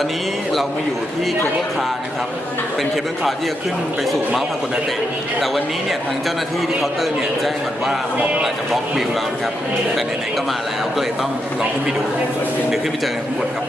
อนนี้เรามาอยู่ที่เคเบิลคาร์นะครับ เป็นเคเบิลคาร์ที่จะขึ้นไปสู่เมาส์พากลนาเตะแต่วันนี้เนี่ยทางเจ้าหน้าที่ที่เคาน์เตอร์เนี่ยแจ้งก่อนว่าหมอกอาจจะบล็อกวิวเรานะครับ แต่ไหนๆก็มาแล้วก็เลยต้องลองขึ้นไปดู เดี๋ยวขึ้นไปเจอกันข้างบนครับ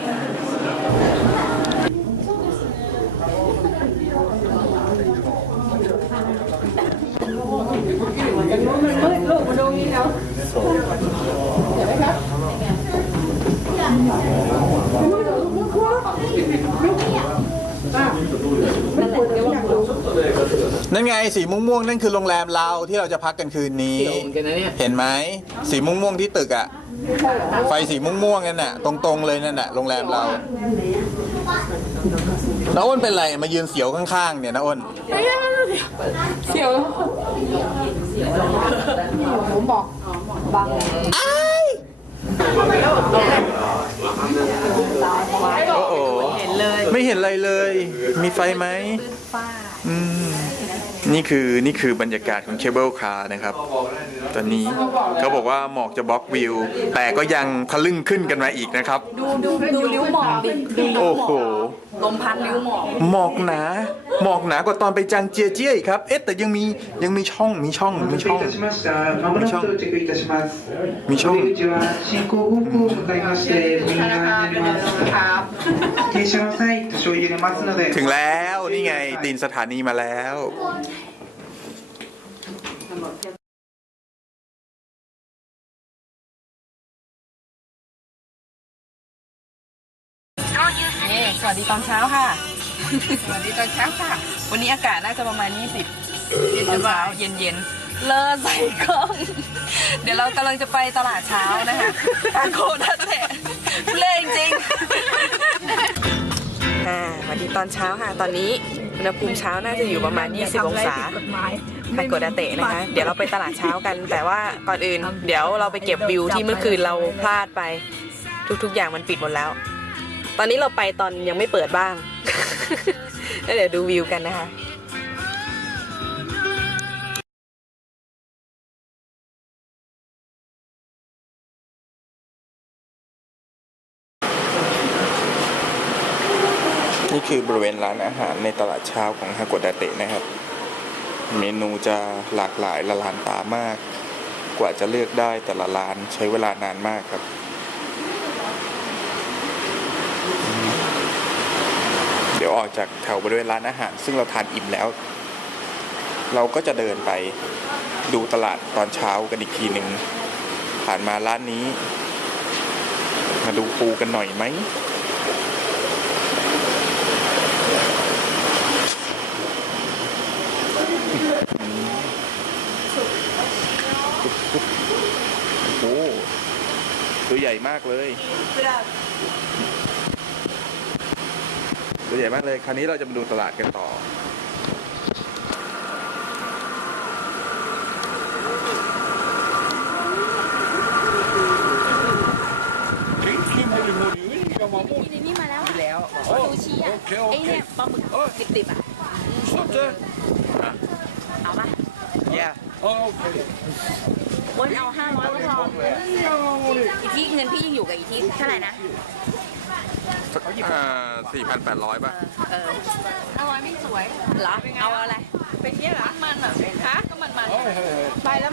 นั่นไงสีม่วงๆนั่นคือโรงแรมเราที่เราจะพักกันคืนนี้เกี่ยวเหมือนกันนะเนี่ยเห็นไหมสีม่วงๆที่ตึกอะไฟสีม่วงๆนั่นน่ะ ตรงๆเลยนั่นน่ะโรงแรมเราน้าอ้นเป็นไรมายืนเสียวข้างๆเนี่ยน้าอ้นเสียวผมบอกบังโอ้โหเห็นเลย ไม่เห็นอะไรเลย มีไฟไหมอืมนี่คือนี่คือบรรยากาศของเคเบิลคาร์นะครับ ตอนนี้เขาบอกว่าหมอกจะบล็อกวิว แต่ก็ยังทะลึ่งขึ้นกันมาอีกนะครับ ดูดูดูริ้วหมอกดิดูริ้วโอ้หมโหอก ลมพัดริ้วหมอก หมอกหนา หมอกหนากว่าตอนไปจางเจียเจี้ยอีกครับ เอ๊ะแต่ยังมียังมีช่องมีช่อง お มี 待たせ ช่อง いたしました。まもなく到着いたします。みちょんお出口は進行方向を向かいまして、右側になります。 ครับ 停車の際、多少揺れますので。 ถึงแล้วนี่ไงตีนสถานีมาแล้ว สวัสดีตอนเช้าค่ะ สวัสดีตอนเช้าค่ะ วันนี้อากาศน่าจะประมาณ 20ตอนเช้าเย็นเย็นๆเลอใส่กล้อง เดี๋ยวเรากำลังจะไปตลาดเช้านะคะทางโคนาเตะเลยจริงๆอ่าสวัสดีตอนเช้าค่ะ ตอนนี้อุณหภูมิเช้าน่าจะอยู่ประมาณ 20 องศาทางโกดาเตะนะคะ เดี๋ยวเราไปตลาดเช้ากัน แต่ว่าก่อนอื่น เดี๋ยวเราไปเก็บวิวที่เมื่อคืนเราพลาดไป ทุกๆอย่างมันปิดหมดแล้วต อนนี้เราไปตอนยังไม่เปิดบ้างแล้วเดี๋ยวดูวิวกันนะคะนี่คือบริเวณร้านอาหารในตลาดเช้าของฮากดาเตะนะครับ เมนูจะหลากหลายละลานตามาก กว่าจะเลือกได้แต่ละร้านใช้เวลานานมากครับ เดี๋ยวออกจากแถวบริเวณร้านอาหาร ซึ่งเราทานอิ่มแล้ว เราก็จะเดินไปดูตลาดตอนเช้ากันอีกทีหนึ่งผ่านมาร้านนี้ มาดูปูกันหน่อยไหมโอ้ตัวใหญ่มากเลย ตัวใหญ่มากเลย คราวนี้เราจะมาดูตลาดกันต่อในนี่มาแล้วแล้วซูชิอะไอเนี่ยปลาหมึกดิบๆอะเอาปะ yeah วนเอาห้าร้อยก็พออีกที่เงินพี่ยังอยู่กับอีกที่เท่าไหร่นะ อ่าสี่พันแปดร้อยป่ะ เออเอาไว้ไม่สวยเหรอเอาอะไร เป็นเนี้ยเหรอมันเหรอฮะก็มันมัน ไปแล้ว